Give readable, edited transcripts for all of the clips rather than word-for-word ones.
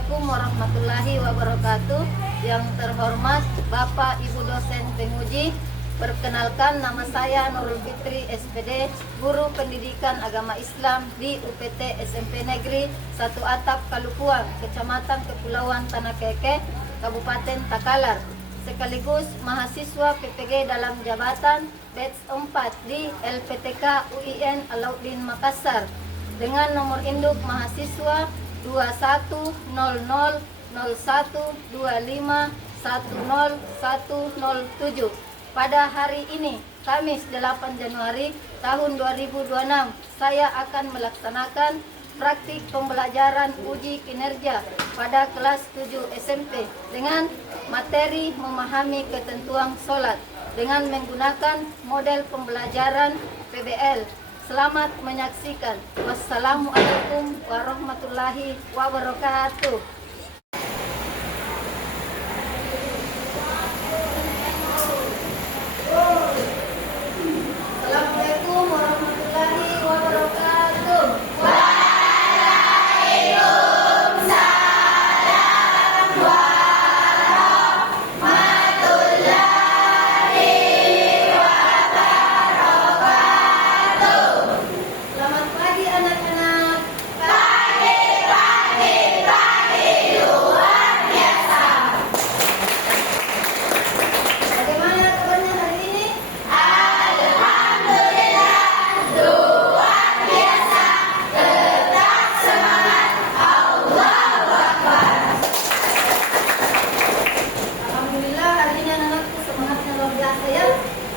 Assalamualaikum warahmatullahi wabarakatuh. Yang terhormat Bapak Ibu dosen penguji, perkenalkan nama saya Nurul Fitri SPD, Guru Pendidikan Agama Islam di UPT SMP Negeri 1 Atap Kalukuang, Kecamatan Kepulauan Tanah Keke, Kabupaten Takalar, sekaligus mahasiswa PPG dalam jabatan batch 4 di LPTK UIN Alauddin Makassar dengan nomor induk mahasiswa 210125101007. Pada hari ini, Kamis 8 Januari tahun 2026, saya akan melaksanakan praktik pembelajaran uji kinerja pada kelas 7 SMP dengan materi memahami ketentuan sholat dengan menggunakan model pembelajaran PBL. Selamat menyaksikan. Wassalamualaikum warahmatullahi wabarakatuh. Assalamualaikum warahmatullahi wabarakatuh.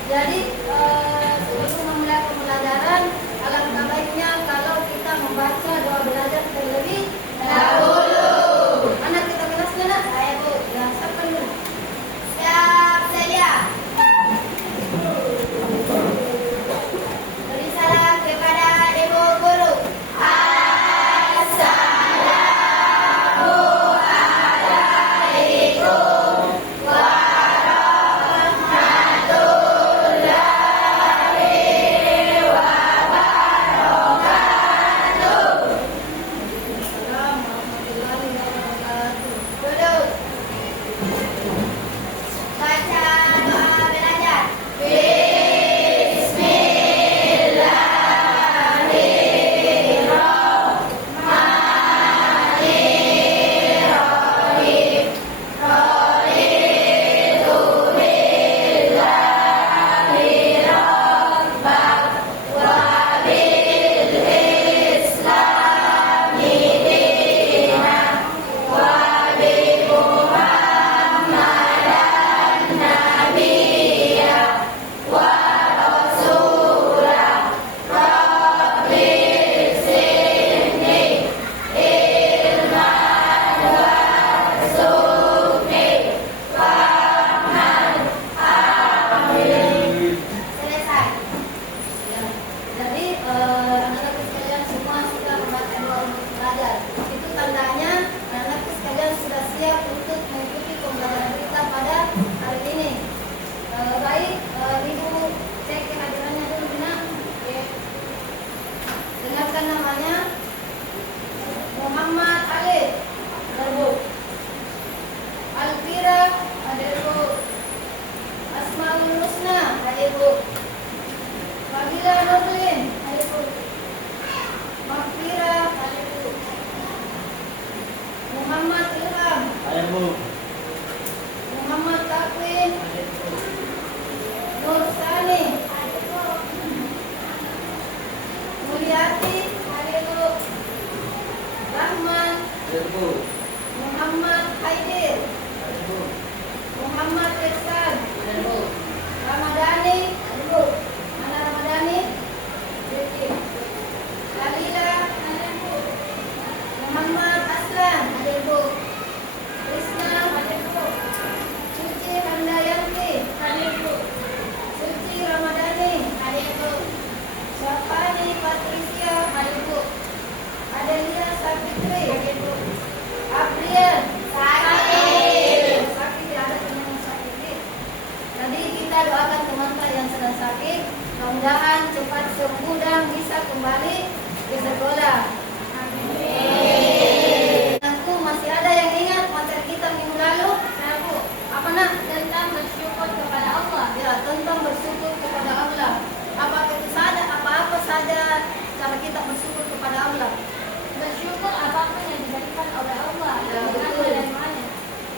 Jadi sebelum memulai pembelajaran, alangkah baiknya kalau kita membaca doa belajar terlebih dahulu. Anak kita kelasnya nak? Saya Bu. Ya, siapa dulu? Siap, saya. Beri salam kepada Ibu Guru. Muhammad Haidir, Muhammad Rizkan, Ramadhani, mana Ramadhani? Kalila, Muhammad Aslan, Krishna, Suci Handayanti, Suci Ramadhani, Syafani Patricia, Adelia Sapitri, Aprian, Sakit ada teman sakit. Jadi kita doakan teman-teman yang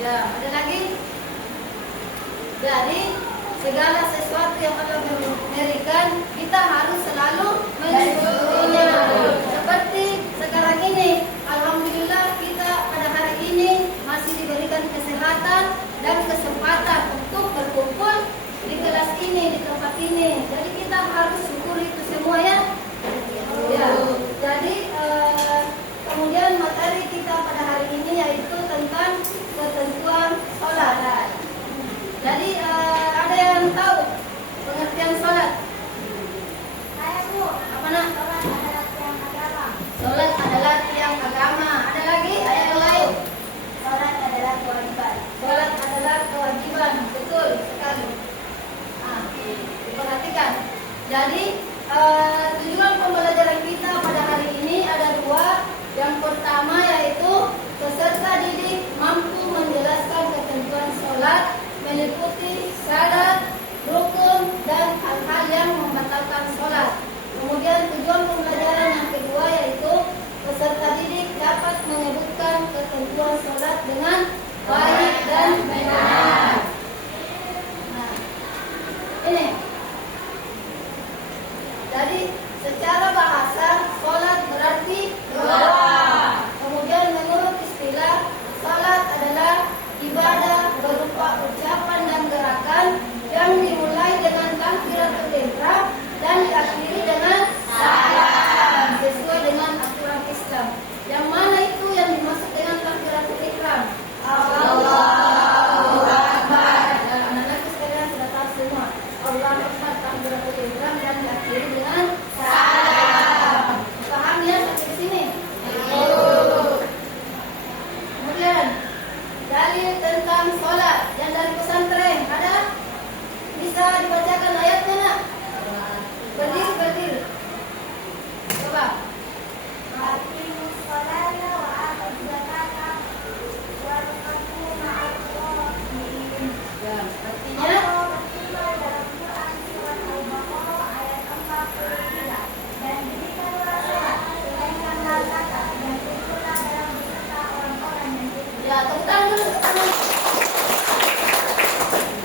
Ya, ada lagi? Jadi segala sesuatu yang Allah berikan kita harus selalu mensyukurinya. Seperti sekarang ini, alhamdulillah kita pada hari ini masih diberikan kesehatan dan kesempatan untuk berkumpul di kelas ini, di tempat ini. Jadi kita harus syukuri itu semua ya. Ya. Jadi kemudian materi kita pada hari ini yaitu tentang ketentuan sholat. Jadi ada yang tahu pengertian sholat? Saya Bu. Apa nak? Sholat adalah tiang agama. Sholat adalah tiang agama. Ada lagi? Ada yang lain? Sholat adalah kewajiban. Sholat adalah kewajiban. Betul sekali. Nah, diperhatikan. Jadi tujuan pembelajaran kita pada hari ini ada dua. Yang pertama yaitu peserta didik mampu menjelaskan ketentuan sholat meliputi syarat, rukun, dan hal-hal yang membatalkan sholat. Kemudian tujuan pembelajaran yang kedua yaitu peserta didik dapat menyebutkan ketentuan sholat dengan baik dan benar. Nah, ini. Jadi secara bahasa sholat berarti doa. Kemudian menurut istilah sholat adalah ibadah berupa ucapan dan gerakan yang dimulai dengan takbiratul ihram dan diakhiri dengan salam sesuai dengan aturan Islam. Yang mana itu yang dimaksud dengan takbiratul ihram? Allahu Akbar. Dan anak-anak sekalian sudah tahu semua. Allahu Akbar takbiratul ihram dan diakhiri dengan salam. Paham ya sampai sini? Kemudian dalil tentang sholat yang dari pesantren ada? Bisa dibacakan ayatnya nak? Berdiri. Coba. Aqimus sholata wa atuz zakata warka'u ma'al qanitin. Ya, artinya Allah berfirman dalam Quran surat Al-Baqarah ayat 43. Dan dirikanlah sholat, tunaikanlah zakat, dan ikutlah dalam beserta orang-orang yang beriman. ya, tepuk tangan dulu.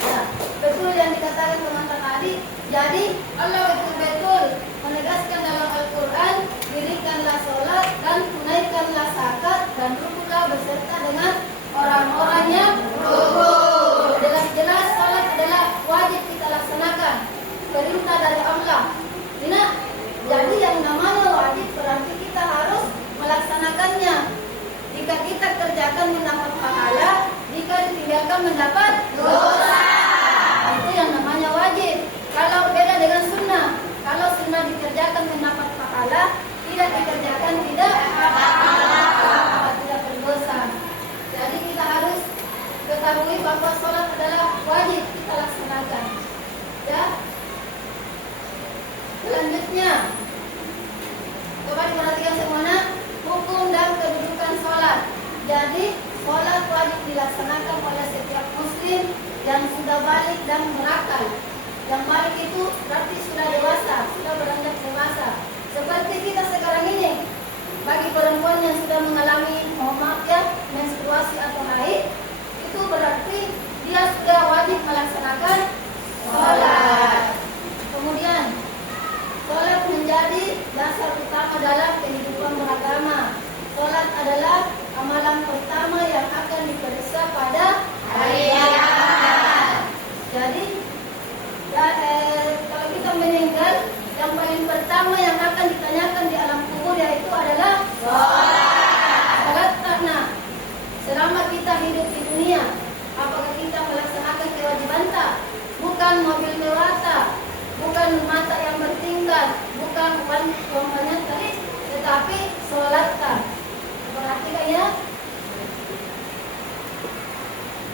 Ya, betul yang dikatakan pengantar tadi. Jadi Allah betul-betul menegaskan dalam Al-Quran, dirikanlah sholat dan tunaikanlah zakat dan rukunlah beserta dengan orang-orang yang rukun. Jelas-jelas sholat adalah wajib kita laksanakan, perintah dari Allah. Ini, jadi yang namanya wajib berarti kita harus melaksanakannya. Jika kita kerjakan mendapat pahala, jika ditinggalkan mendapat dosa. Itu yang namanya wajib. Kalau beda dengan sunnah, kalau sunnah dikerjakan mendapat pahala, tidak dikerjakan tidak pahala, tidak berdosa. Jadi kita harus ketahui bahwa sholat adalah wajib kita laksanakan. Ya. Selanjutnya, coba diperhatikan semuanya, hukum dan kedudukan sholat. Jadi sholat wajib dilaksanakan oleh setiap muslim yang sudah balik dan berakal. Yang balik itu berarti sudah dewasa, sudah beranjak dewasa. Seperti kita sekarang ini, bagi perempuan yang sudah mengalami, mohon maaf ya, menstruasi atau haid, itu berarti dia sudah wajib melaksanakan sholat. Kemudian, sholat menjadi dasar utama dalam kehidupan beragama. Sholat adalah amalan pertama yang akan diperiksa pada hari kiamat. Jadi, kalau kita meninggal, yang paling pertama yang akan ditanyakan di alam kubur yaitu adalah sholat. Sholat karena selama kita hidup di dunia, apakah kita melaksanakan kewajiban tak? Bukan mobil mewah tak, bukan mata yang bertingkat, bukan uang banyak kali, tetapi sholat tak. Perhatikan ya.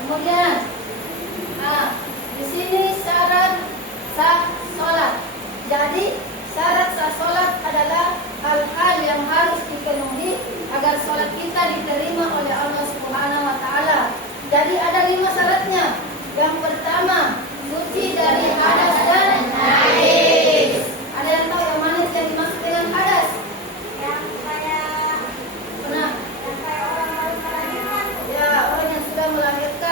Kemudian, di sini syarat sah sholat. Jadi syarat sah sholat adalah hal-hal yang harus dipenuhi agar sholat kita diterima oleh Allah Subhanahu Wa Taala. Jadi ada 5 syaratnya. Yang pertama, suci dari hadas dan najis. Ada yang tahu yang mana yang dimaksud dengan hadas? Yang kayak Pernah? orang baru melahirkan. Ya, orang yang sudah melahirkan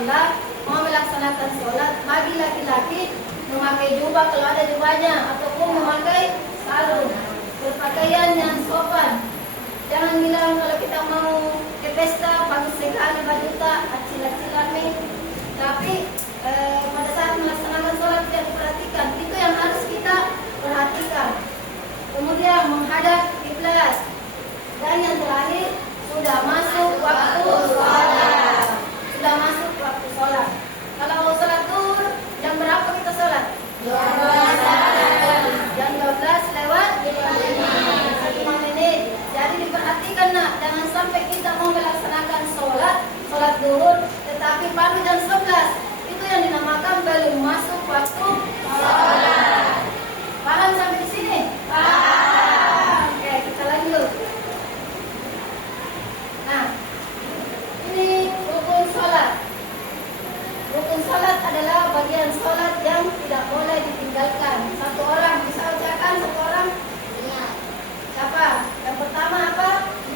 sholat, mau melaksanakan sholat, bagi laki-laki memakai jubah kalau ada jubahnya, ataupun memakai sarung, berpakaian yang sopan. Jangan bilang kalau kita mau ke pesta bagus sekali baju tak acil-acilami, tapi pada saat melaksanakan sholat tidak diperhatikan. Itu yang harus kita perhatikan. Kemudian menghadap kiblat. Dan yang terakhir, sudah masuk waktu sholat. Sudah masuk waktu sholat. Kalau sholat zuhur, jam berapa kita sholat? Jam 12 lewat 5 menit. Jadi diperhatikan nak, jangan sampai kita mau melaksanakan sholat zuhur, tetapi baru jam 11. Itu yang dinamakan belum masuk waktu sholat. Paham sampai di sini? Paham. Oke, kita lanjut. Nah, ini rukun sholat. Rukun sholat adalah bagian sholat yang tidak boleh ditinggalkan. Satu orang bisa ucapkan, satu orang? Iya. Siapa? Yang pertama apa?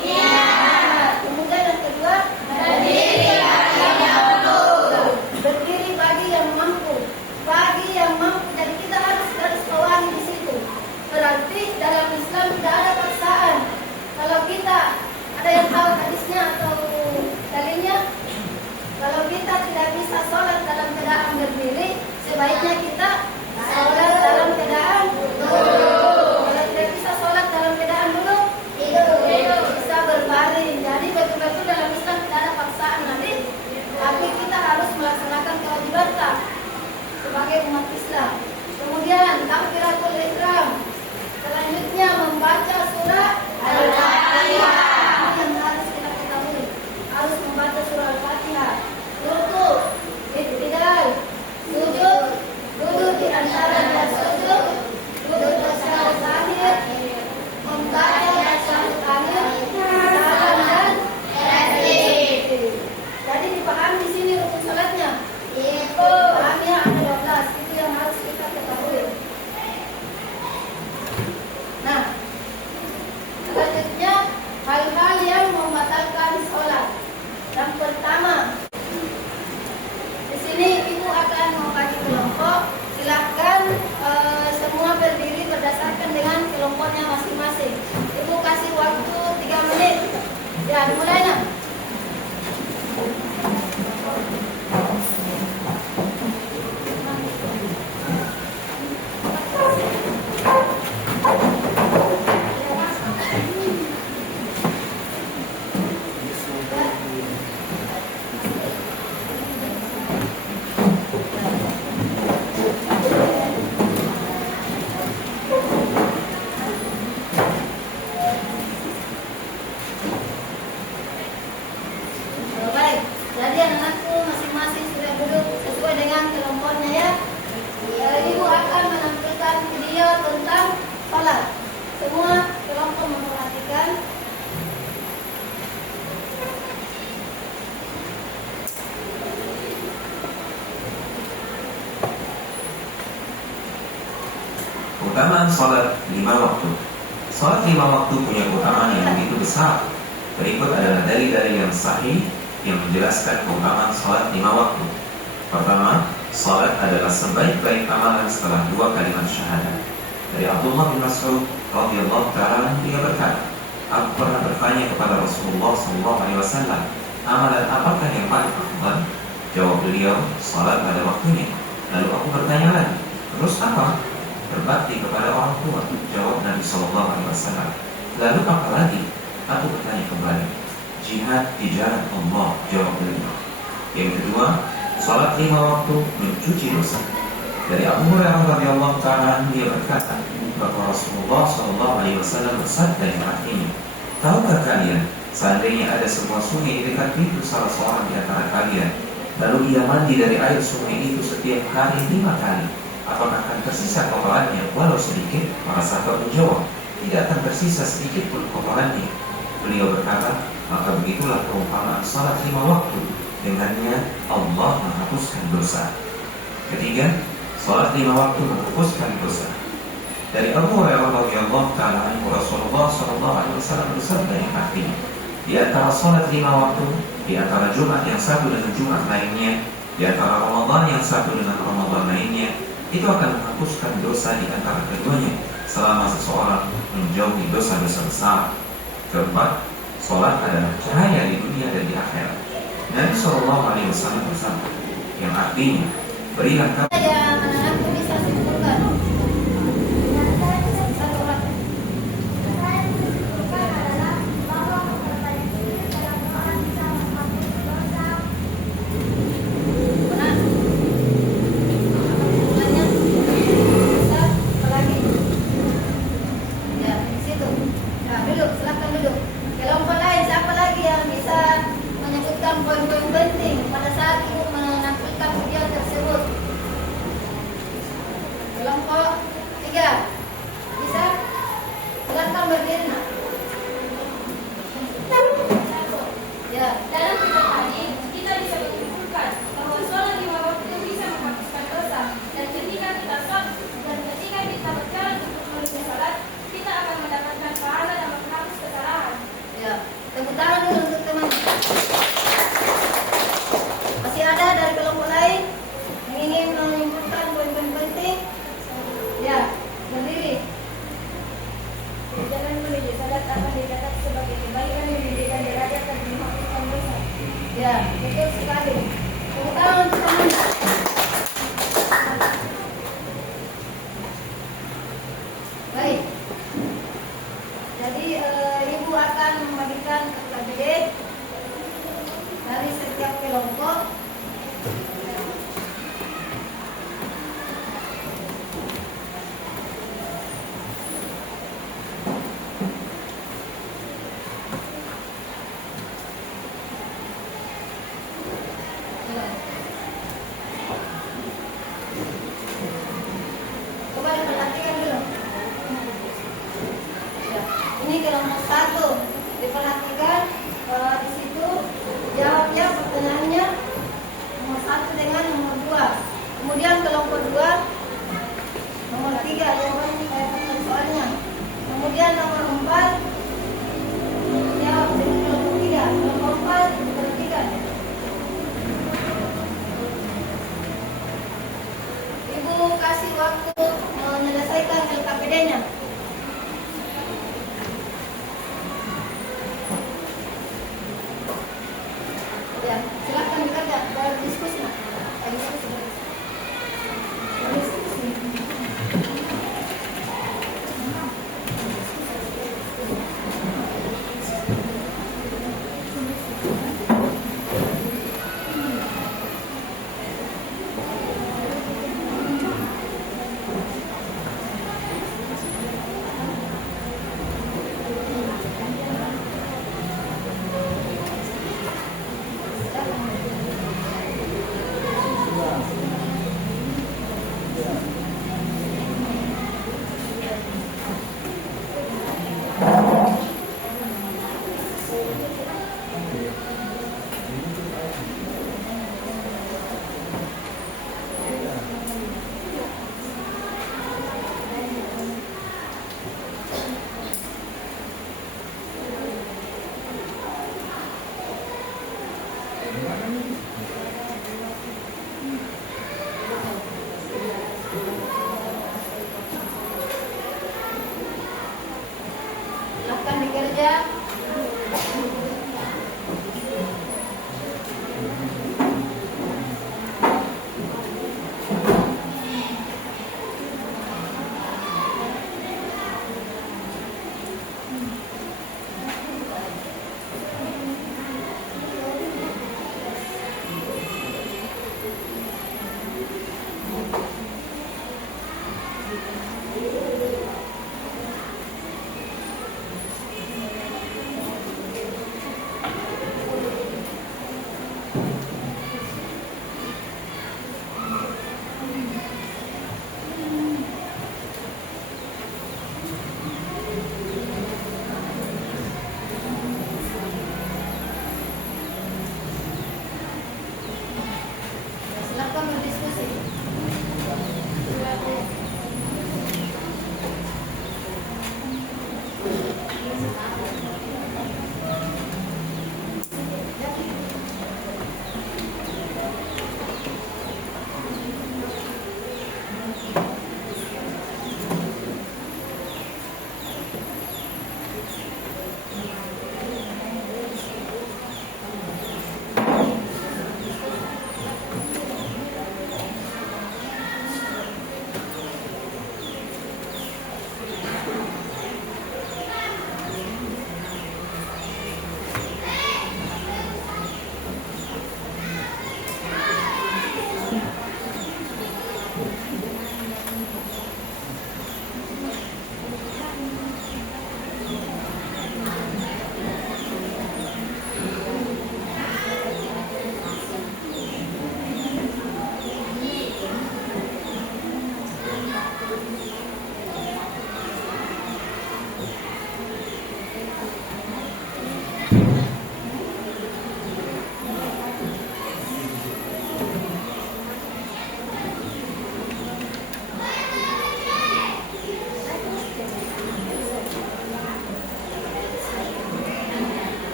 Iya. Kemudian yang kedua? Berdiri bagi yang mampu. Bagi yang mampu. Jadi kita harus garis bawahi di situ. Berarti dalam Islam tidak ada paksaan. Kalau kita ada yang tahu hadisnya atau dalilnya? Kalau kita tidak bisa sholat dalam keadaan berdiri, sebaiknya kita sholat dalam keadaan duduk. Kalau tidak bisa sholat dalam keadaan duduk, bisa berbaring. Jadi betul-betul dalam Islam tidak ada paksaan nanti, tapi kita harus melaksanakan kewajiban kita sebagai umat Islam. Kemudian takbiratul ihram. Selanjutnya membaca surah Al-Fatihah. Yang harus kita ketahui, harus membaca surah Al-Fatihah. Rukuk, i'tidal, sujud, duduk di antara dua sujud, duduk tasyahud akhir, membaca tasyahud akhir, salam dan tasbih. Jadi dipahami di sini rukun salatnya. Pahamnya ada 12. Itu yang harus kita ketahui. Nah, selanjutnya hal-hal yang membatalkan sholat. Yang pertama, di sini ibu akan membagi kelompok. Silahkan semua berdiri berdasarkan dengan kelompoknya masing-masing. Ibu kasih waktu 3 menit. Ya, dimulai nak. Baik, jadi anak-anakku masing-masing sudah duduk sesuai dengan kelompoknya ya. Ibu akan menampilkan video tentang sholat. Semua kelompok memperhatikan. Keutamaan sholat 5 waktu. Sholat 5 waktu punya keutamaan yang begitu besar. Berikut adalah dalil-dalil yang sahih yang menjelaskan keutamaan sholat 5 waktu. Pertama, sholat adalah sebaik-baik amalan setelah 2 kalimat syahadat. Dari Abdullah bin Mas'ud radhiyallahu ta'ala dia berkata, aku pernah bertanya kepada Rasulullah SAW, amalan apakah yang paling afdal? Jawab beliau, sholat pada waktunya. Lalu aku bertanya lagi, terus apa? Berbakti kepada orang tua. Jawab Nabi SAW. Lalu apa lagi? Aku bertanya kembali, jihad di jalan Allah. Jawab beliau. Yang kedua, salat 5 waktu mencuci dosa. Dari Abu Hurairah radhiyallahu ta'ala dia berkata bahwa Rasulullah SAW bersabda yang artinya, tahukah kalian seandainya ada sebuah sungai di dekat pintu salah seorang di antara kalian, lalu ia mandi dari air sungai itu setiap hari 5 kali, apakah akan tersisa kotorannya walau sedikit? Para sahabat menjawab, tidak akan tersisa sedikit pun kotorannya. Beliau berkata, maka begitulah perumpamaan salat 5 waktu, dengannya Allah menghapuskan dosa. Ketiga, salat 5 waktu menghapuskan dosa. Dari Abu Hurairah radhiyallahu ta'ala anhu, Rasulullah SAW bersabda yang artinya, di antara salat 5 waktu di antara Jumat yang satu dengan Jumat lainnya, di antara Ramadan yang satu dengan Ramadan lainnya, itu akan menghapuskan dosa di antara keduanya selama seseorang menjauhi dosa-dosa besar. Keempat, sholat adalah cahaya di dunia dan di akhirat. Nabi SAW bersabda, yang artinya, berilah kamu Yang anak-anakku bisa simpulkan. Satu orang. Saya menyimpulkan adalah bahwa memperbanyak zikir dalam doa bisa menghapus dosa. Mana? Kesimpulannya? Bisa? Apa lagi? Ya, di situ. Nah, duduk, silakan duduk. Kelompok lain, siapa lagi yang bisa menyebutkan poin-poin penting pada saat ibu menampilkan video tersebut? Kelompok 3 bisa? Silakan berdiri. Nak. Ya, Dalam kita tadi, kita bisa menyimpulkan bahwa sholat 5 waktu bisa menghapuskan dosa, dan ketika kita berjalan untuk menuju sholat, kita akan mendapatkan pahala dan menghapus kesalahan. ya. Tepuk tangan dulu untuk teman. Masih ada dari kelompok lain yang ingin menyimpulkan poin-poin penting? Ya, berdiri. Jalan menuju sholat akan dicatat sebagai kebaikan yang menjadikan derajat dan menghapuskan dosa. Ya, betul sekali. Tepuk tangan untuk teman. Baik. Jadi ibu akan membagikan KKBD dari setiap kelompok. Coba diperhatikan dulu. Ya, ini kelompok 1. Diperhatikan di situ jawabnya pertanyaannya nomor 1 dengan nomor 2. Kemudian kelompok 2 nomor 3 jawaban soalnya. Kemudian nomor 4 jawab dengan kelompok 3. Kelompok 4 diperhatikan. Ibu kasih waktu menyelesaikan LKPD-nya. Ya, silakan bekerja. Berdiskusi. Berdiskusi. Berdiskusi.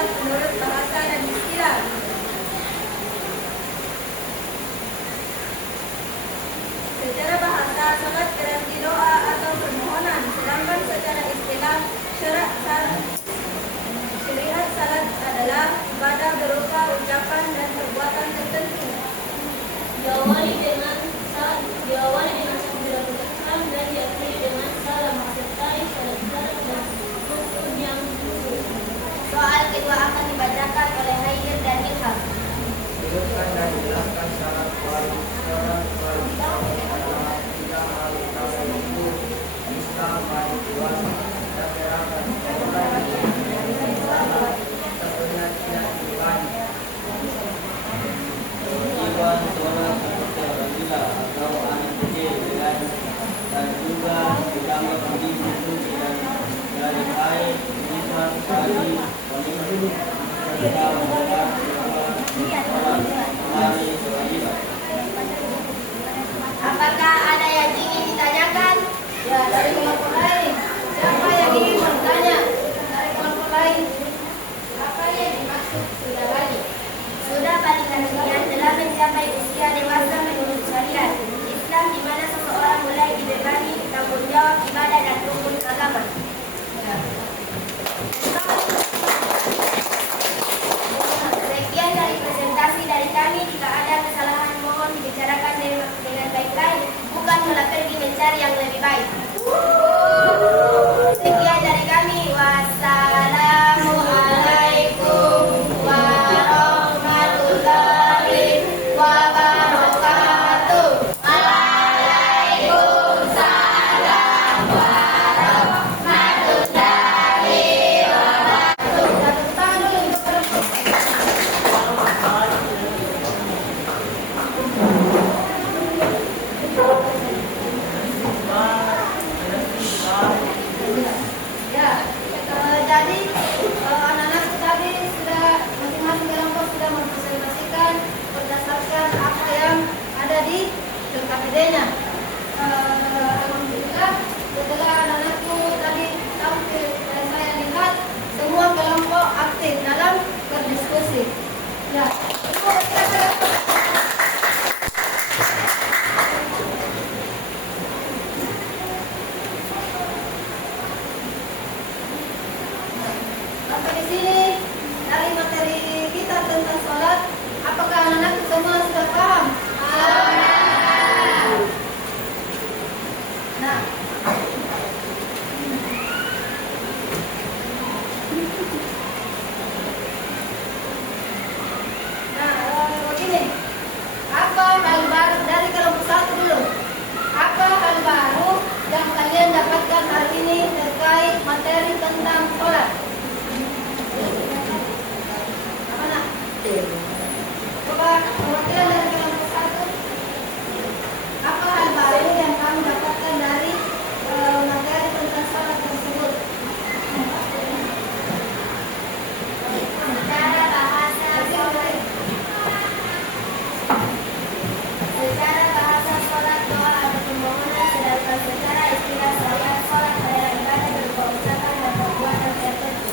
sholat menurut bahasa dan istilah. Secara bahasa, sholat berarti doa atau permohonan, sedangkan secara istilah syariat salat adalah ibadah berupa ucapan dan perbuatan tertentu. Diawali dengan takbiratul ihram dan diakhiri dengan salam sertai syarat-syarat dan rukun yang khusus. Soal kedua akan dibacakan oleh Haidir dan Ilham. Sebutkan dan jelaskan syarat wajib adalah tiga hal utama itu Islam baik puasa dan terangkan orang yang salah satunya tidak diulangi. Kewajiban sholat seperti orang gila atau anak kecil dan juga ditambah pergi itu dari air misal tadi wanita serta membuat mari kewajiban. Apakah ada yang ingin ditanyakan? Ya, dari kelompok lain. Siapa yang ingin bertanya? Dari kelompok lain. Apa yang dimaksud sudah balik? Sudah balik artinya telah mencapai usia dewasa menurut syariat Islam, di mana seseorang mulai dibebani tanggung jawab ibadah dan rukun agama. Ya. Sekian dari presentasi dari kami. Jika ada kesalahan mohon dibicarakan dengan baik-baik, bukan malah pergi mencari yang lebih baik. Sekian dari kami. Wassalamualaikum warahmatullahi wabarakatuh. Waalaikumsalam warahmatullahi wabarakatuh. Tepuk tangan dulu untuk perempuan. Ya, jadi anak-anak tadi sudah masing-masing kelompok sudah mempresentasikan berdasarkan apa yang ada di KPD-nya. Alhamdulillah, setelah anak-anakku tadi tampil dan saya lihat semua kelompok aktif dalam berdiskusi. Ya, sampai di sini dari materi kita tentang sholat. Apakah anak-anak semua sudah paham? Nah, begini. Apa hal baru dari kelompok satu dulu? Apa hal baru yang kalian dapatkan hari ini terkait materi tentang sholat? Apa nak? Coba perwakilan dari kelompok satu. Apa hal baru yang kamu dapatkan dari materi tentang sholat tersebut? Secara bahasa sholat, doa atau permohonan, sedangkan secara istilah syariat sholat adalah ibadah berupa ucapan dan perbuatan tertentu.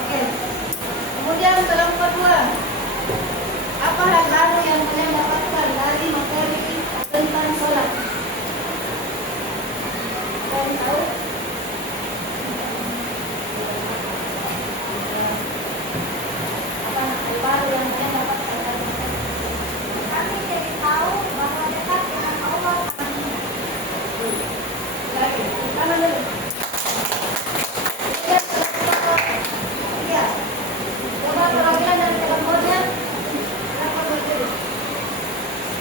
Oke. Kemudian kelompok dua. Apa hal baru yang kalian dapatkan dari materi tentang sholat? Kalian tahu? Apa hal baru yang kalian dapatkan dari materi? Kami jadi tahu bahwa dekat dengan Allah. Lagi, kanan dulu. Kemudian kelompok tiga. Coba perwakilan dari kelompoknya. Apa begitu?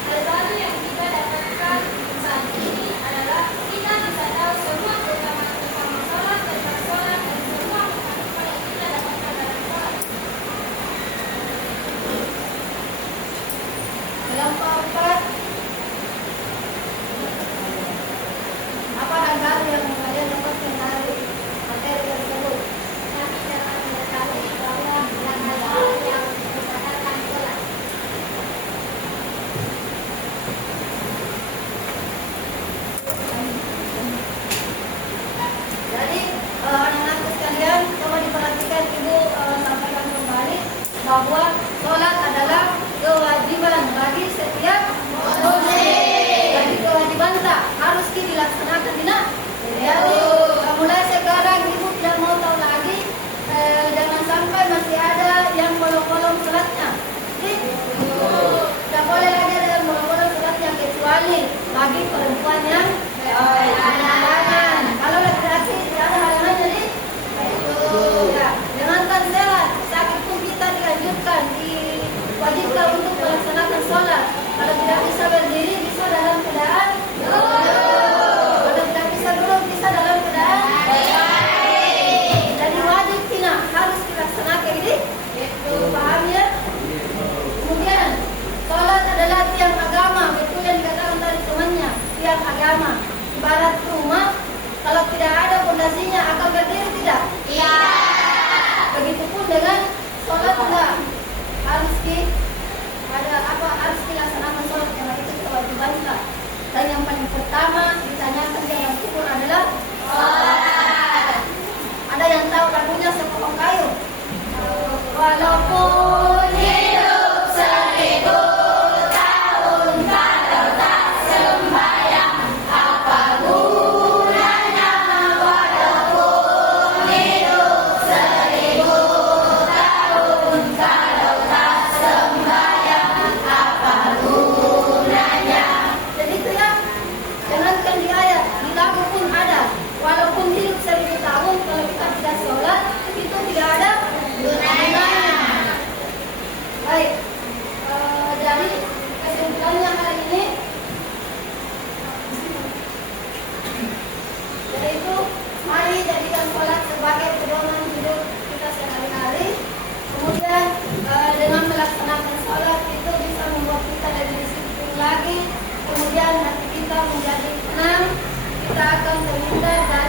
Hal baru yang kita dapatkan saat ini adalah kita bisa tahu semua keutamaan sholat tentang sholat dan semua manfaat yang kita dapatkan dalam sholat. Kelompok empat. Apa hal baru yang kalian dapatkan dari materi tersebut? Kami dapat mengetahui bahwa hal baru yang membatalkan sholat. Jadi anak-anak sekalian coba diperhatikan ibu bahwa sholat adalah kewajiban bagi setiap muslim. Jadi kewajiban tak harus dilaksanakan tidak. Jadi mulai sekarang ibu tidak mau tahu lagi, jangan sampai masih ada yang bolong-bolong sholatnya. Tidak boleh lagi ada yang bolong-bolong sholatnya kecuali bagi perempuan yang halangan. Kalau laki-laki tidak ada halangan jadi ya, jangankan sehat, sakit pun kita dianjurkan, diwajibkan untuk melaksanakan sholat. Kalau tidak bisa berdiri, bisa dalam keadaan kalau tidak bisa duduk, bisa dalam keadaan jadi wajib tidak harus dilaksanakan ini. Paham ya? Kemudian sholat adalah tiang agama, betul yang dikatakan dari temannya, tiang agama. Ibarat rumah, kalau tidak ada fondasinya akan berdiri tidak? Iya. Begitupun dengan sholat juga harus harus dilaksanakan sholat, karena itu kewajiban kita. Dan yang paling pertama ditanyakan yang syukur adalah sholat. Ada yang tahu lagunya Sepotong Kayu? Walaupun hidup 1000 tahun kalau tak sembahyang, apa gunanya? Walaupun hidup 1000 tahun kalau tak sembahyang, apa gunanya? Jadi itu ya, jangankan di ayat, di lagu pun ada. Walaupun hidup 1000 tahun kalau kita tidak sholat, itu tidak ada gunanya. Baik, jadi kesimpulannya hari ini yaitu mari jadikan sholat sebagai pedoman hidup kita sehari-hari. Kemudian dengan melaksanakan sholat itu bisa membuat kita lebih disiplin lagi. Kemudian hati kita menjadi tenang, kita akan terhindar dari